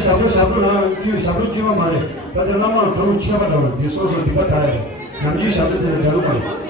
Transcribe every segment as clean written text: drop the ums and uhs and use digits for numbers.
shabu na shabu jiwa mare tada lama tharu chaba daw de so dibata namji shabu de daru mare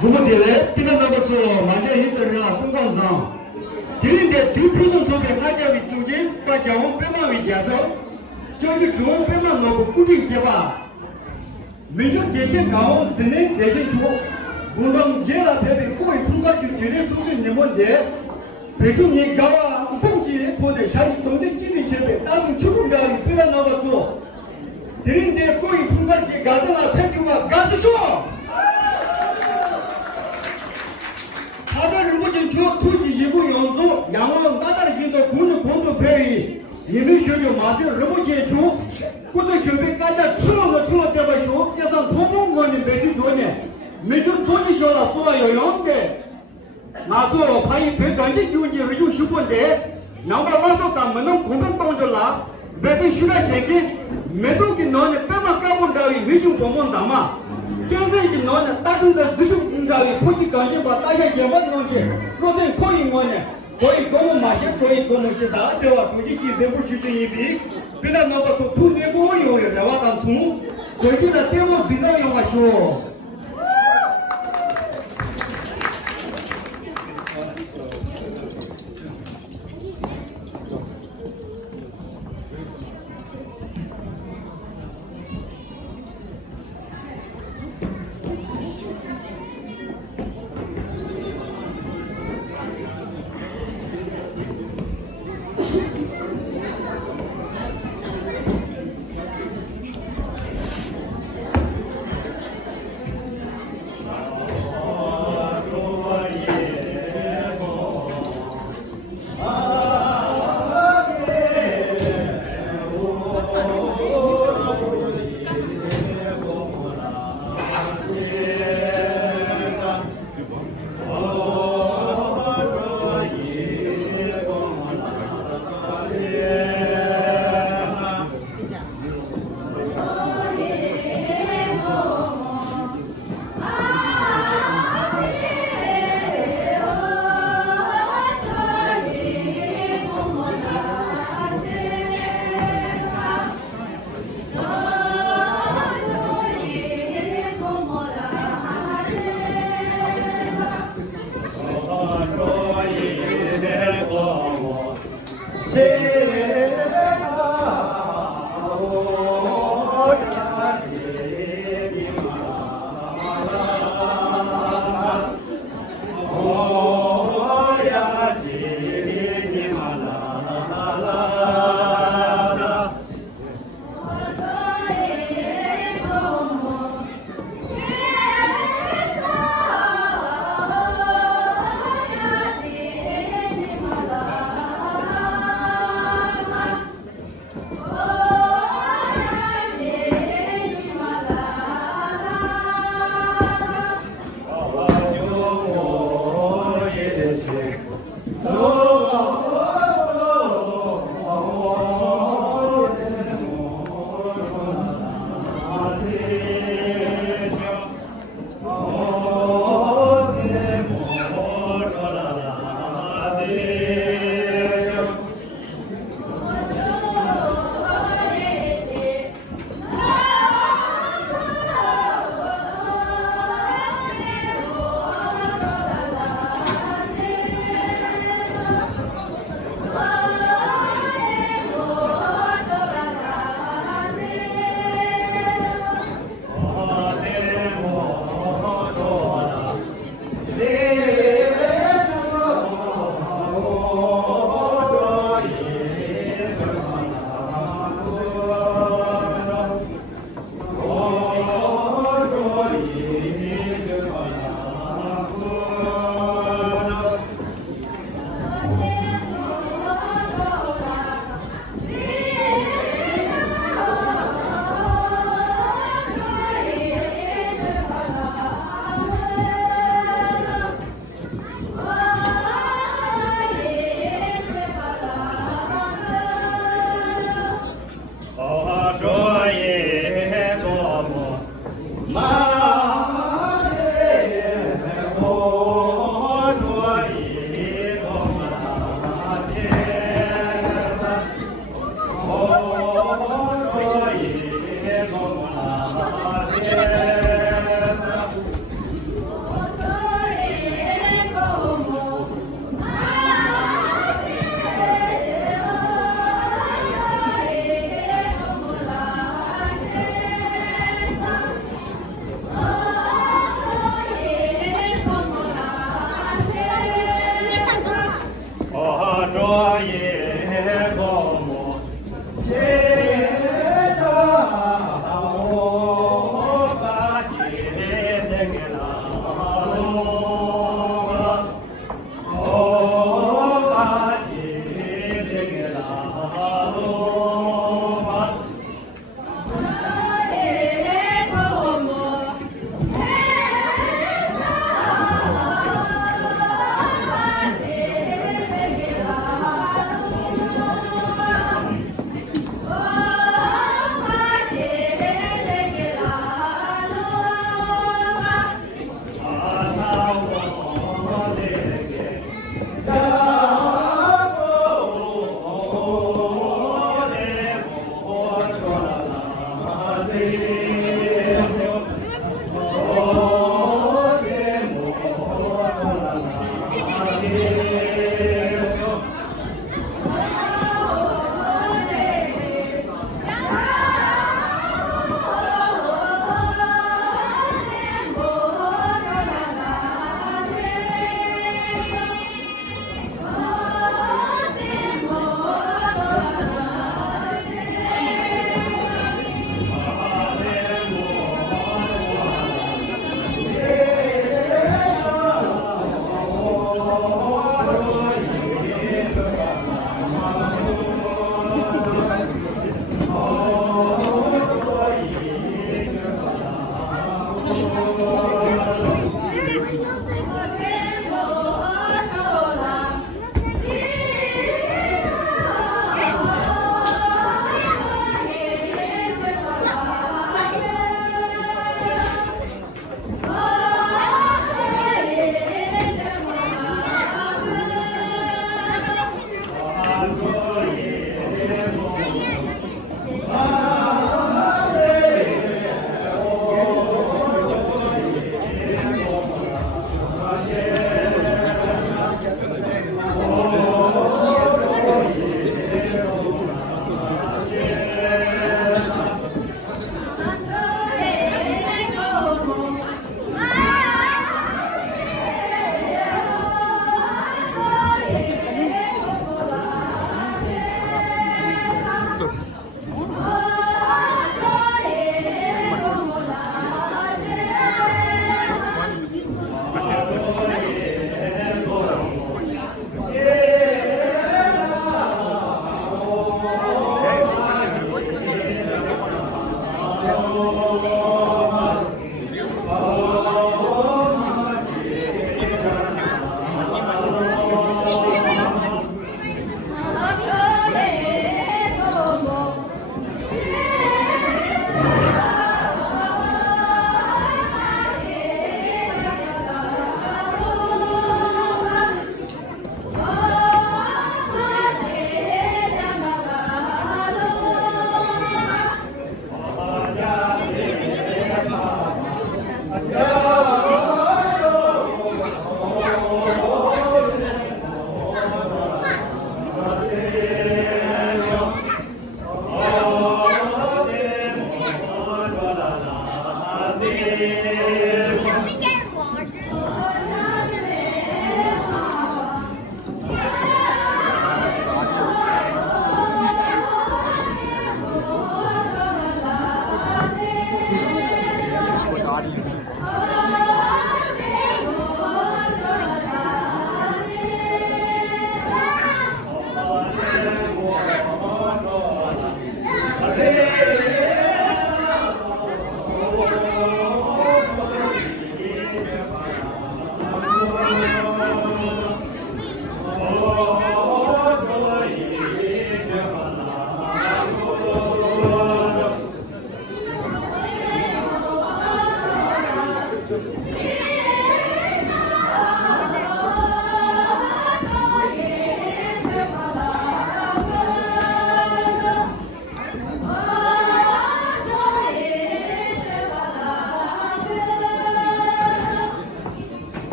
부모들의 비난하고서 맞아 해설이나 공감상 드린데 뒤푸선 속에 가자위 중심 가자원 빼마위 자서 저기 좋은 빼마 놓고 꾸리 해봐 민족 대체 가온 스네 대신 주고 물론 제가 대비 꼬이 풀가지 되는 수준 내몬데 배중이 가와 봉지에 돈에 샤리 동대 찌는 제배 따순 죽음다위 비난하고서 드린데 꼬이 풀가지 가다가 패기와 가스쇼 다들 일본인 저 토지 이부 연소 양원 나다리 진도 군도 본도 배이 이미 교류 마저 일본인 주 고도 교배까지 출렁 대봐쇼 계산 도봉원이 매시 돈에 매주 돈이 쇼라 쏘아요 이런데 나도 파이 배관지 기운지 리주 슈본데 나와 와서 담는 공간 동절라 매주 슈가 생기 매도기 너네 빼마 까본다위 미중 동원 담아 경제지 너는 따뜻한 수준인가위 포지 관심과 따게 개만 놓지 그것은 거의 뭐냐 거의 너무 맛이 거의 너무 시다 대화 조직이 내부 수준이비 그냥 나가서 돈 내고 요래 대화 감수 거기다 떼고 쓰다 영화쇼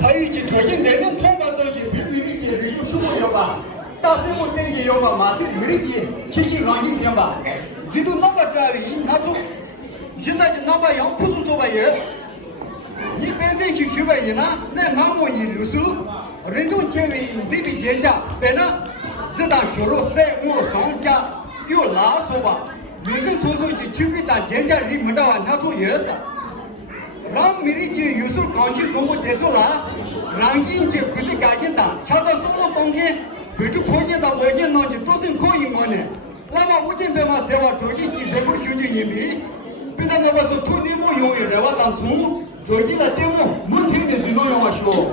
还有一些确定内容通过东西，比如理解比如什么要吧，大生活定义要吧，马上理解，提醒让你明白，这都那么专业，那种现在就那么样不是做吧也，你本身去学吧也呢，那俺们一留守，人中结为这笔结账，本来适当收入3、5上家有拿说吧，女生所说就去给他结账里面的话，他做也是。让每日就有时候刚去中国结束了，让人家不是感情大，下次说了当天，不是可以到我见那就做成可以么呢？那么我这边嘛是话，昨天记者不是就你们，本来那个是土地没用的，然后当中昨天的电话没听的是那样话说。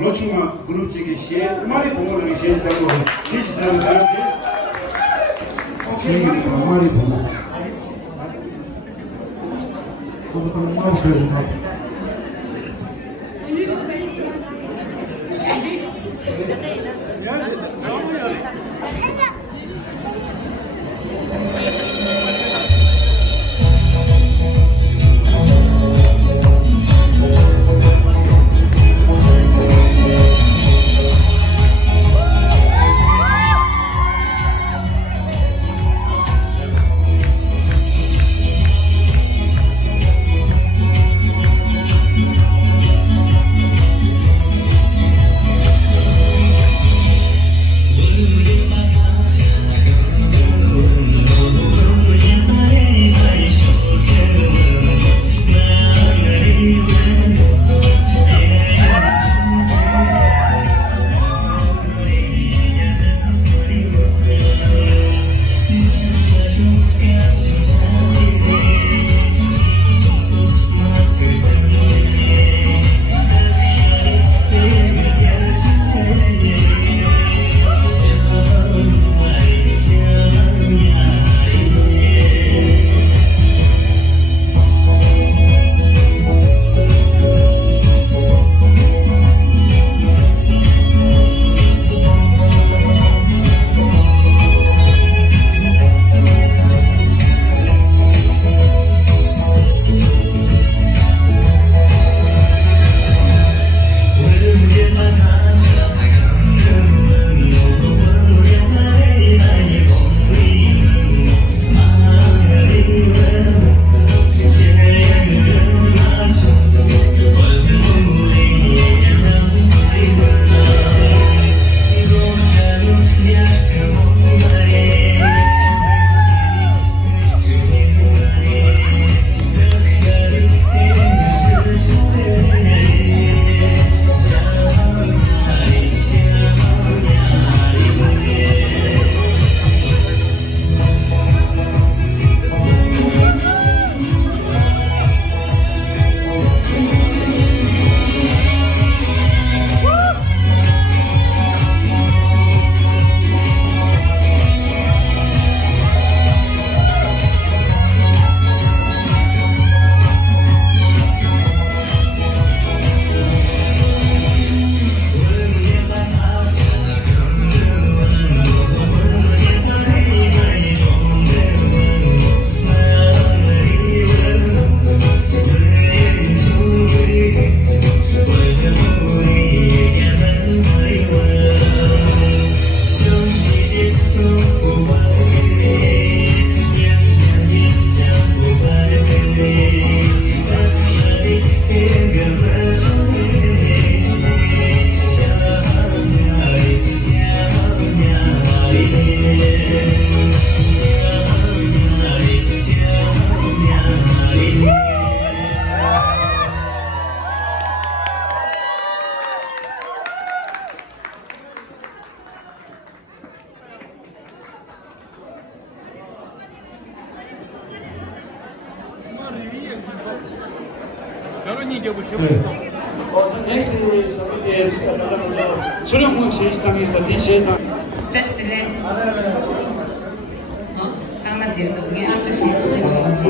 로충마 그룹 쪽에 시에 말이 보고는 시에다고 리지스라는 사람들 말이 보고 저도 말이 그래서 소령문 제시당에서 리시에당 Testament. Karena dia tuh nggak ada sih cuci.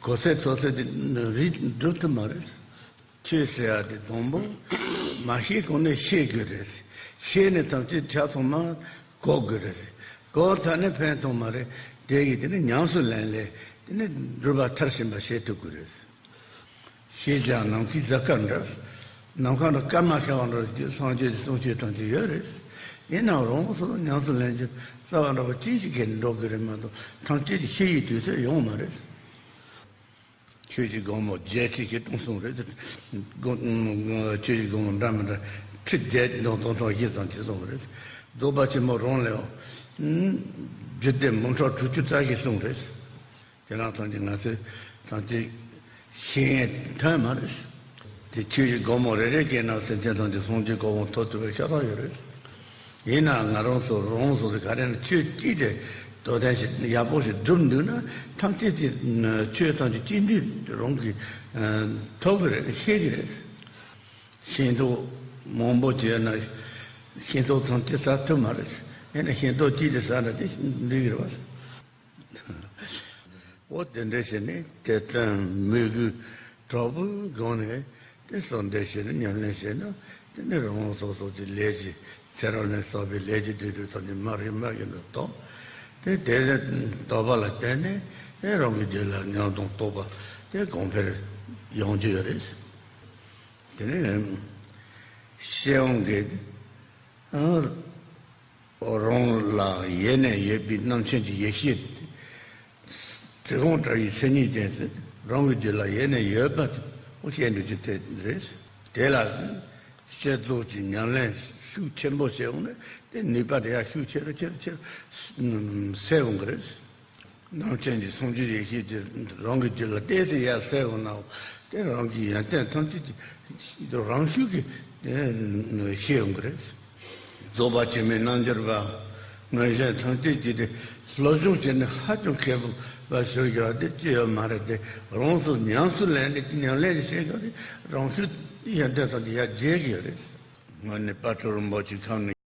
Koset soset rit maris. Chesea de dombo, mahi kone she gures. She ne tamchi chasoma go gures. Go tane pentomare, degi dine Nyangsu lenle, dine druba tarshimba she tu gures. She jang namki zakanras, namkano kamakavano sanje sonche tanji yores. Ina rongo so Nyangsu lenje, savanaba chichi ken dogere mando, tanchi she tu se yong maris. Chöji gomo jeti ke tonsung re chöji gomo ramra chit jet no ton to yezan chi song re do ba chi mo ron leo jete mon cho chu chu za ge song re yana tan ji na se tan ji xin ta ma re de chöji gomo re ke na se jan tan ji song ji gomo to to ke ra re yana ngaro so ron so de karen chö ji de 도대체 야보시 좀드나 탐티지 최단지 진리 롱기 토브레 헤리레 신도 몽보제나 신도 선티사 토마레스 에네 신도 지데사나데 리그로스 what the nation, Tibetan Mugu trouble gone, the foundation in your nation, then there are also the lazy ceremonies of the lady did on the Marima in the top. They did Tovala Tene, they only did a Nyandon Toba, they compare young juries. Then Seong did. Orang la yene ye bi nang chen ji ye hit. Zilnon yi chen yi jian shi, rong ji la yene ye ba, wo xian de ji de res. De la xie zu ji nyang len xiu chen bo xie ne, de ni ba de ya xiu che se ong res. Nang chen ji song ji ye hit rong ji la de de ya se ong na, de rong ji ya de tang ji de rong xiu ge de xie ong res. Zoba chime nanjarva, ngayon tangti jide, lojong chene hachong kebu, basho yade, jiyo marade, rongsu nyangsu lene, nyanglen shekade, rongsu yade tadi ya jegi yore. Ngane Pato Rinpoche